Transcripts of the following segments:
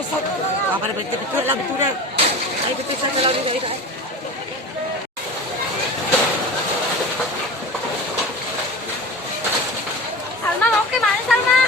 Ustaz, apa ada betul lah betul dah. Ayo betul saja kalau dia. Salma mau ke mana Salma?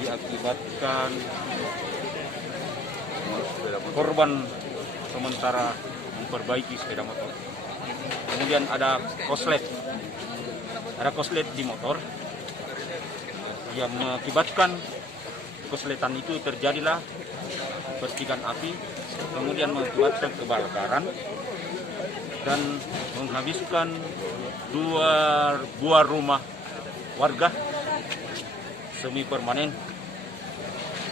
Diakibatkan korban sementara memperbaiki sepeda motor. Kemudian ada koslet di motor yang mengakibatkan kosletan itu terjadilah percikan api, kemudian mengakibatkan kebakaran dan menghabiskan 2 buah rumah warga semi permanen.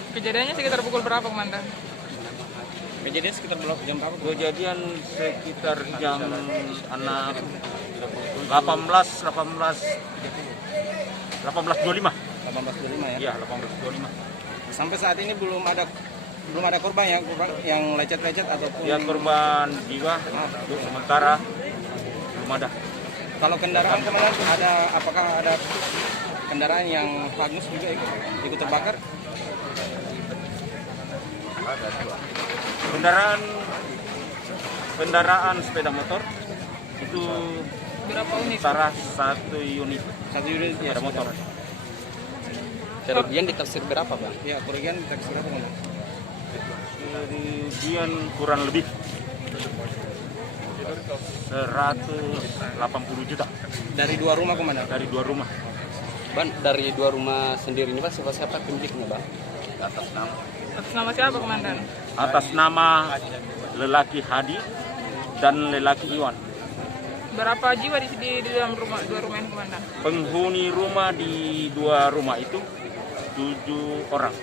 Kejadiannya sekitar pukul berapa, Komandan? Kejadian sekitar jam berapa? Kejadian sekitar jam 18.25 18.25 ya. Iya, 18.25. Sampai saat ini belum ada korban yang lecet-lecet ataupun Ya, korban jiwa untuk sementara belum ada. kalau kendaraan kemarin apakah ada kendaraan yang hangus juga ikut terbakar? Kendaraan sepeda motor itu Berapa unit? setara 1 unit Satu unit ya, sepeda motor. Kerugian ditaksir berapa, Bang? Ya, kerugian taksi berapa, Bang? Kemudian kurang lebih 180 juta Dari 2 rumah, Komandan? dari 2 rumah. Bang, dari 2 rumah sendiri ini, Pak, siapa pemiliknya, Bang? Atas nama Atas nama siapa, Komandan? atas nama lelaki Hadi dan lelaki Iwan. Berapa jiwa di dalam rumah 2 rumah ini, Komandan? Penghuni rumah di 2 rumah itu 7 orang.